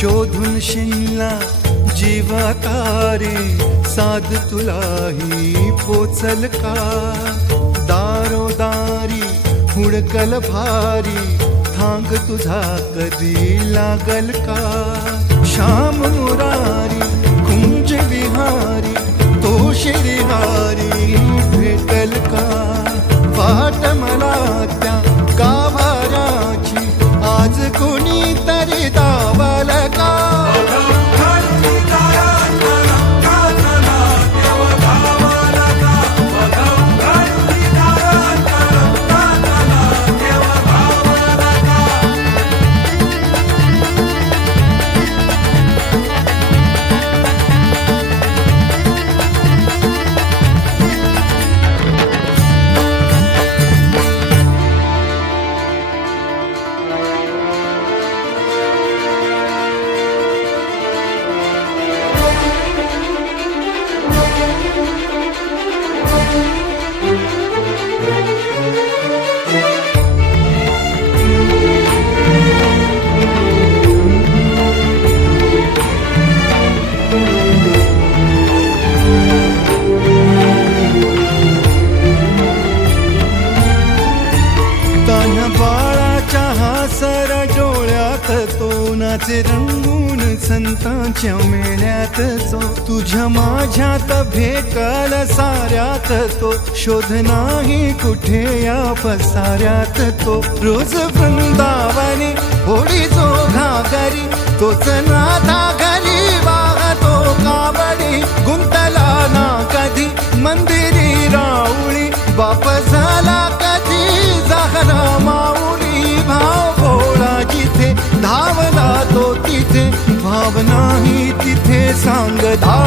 शोधून शिनला जीवातारे साध तुलाही पोचल का दारोदारी हुडकल भारी थांग तुझा कधी लागल का श्याम मुरारी कुंज विहारी तो श्रीहारी भेटल का वाट मला त्या गाभाऱ्याची आज कोणी तरी दावल का बाळाच्या हासर डोळ्यात तो नाचे रंगून संतांच्या मेळ्यात जो तुझ्या माझ्यात भेटल साऱ्यात तो शोध नाही कुठे या पसाऱ्यात तो रोज वृंदावनी होडी जो घागरी तोच नाथा घरी वाहतो कावडी गुंतला ना कधी मंदिरी राऊळी बाप झाला कधी जाहरा माऊली भाव भोळा जिथे धावला तो तिथे भावना ही तिथे सांग धा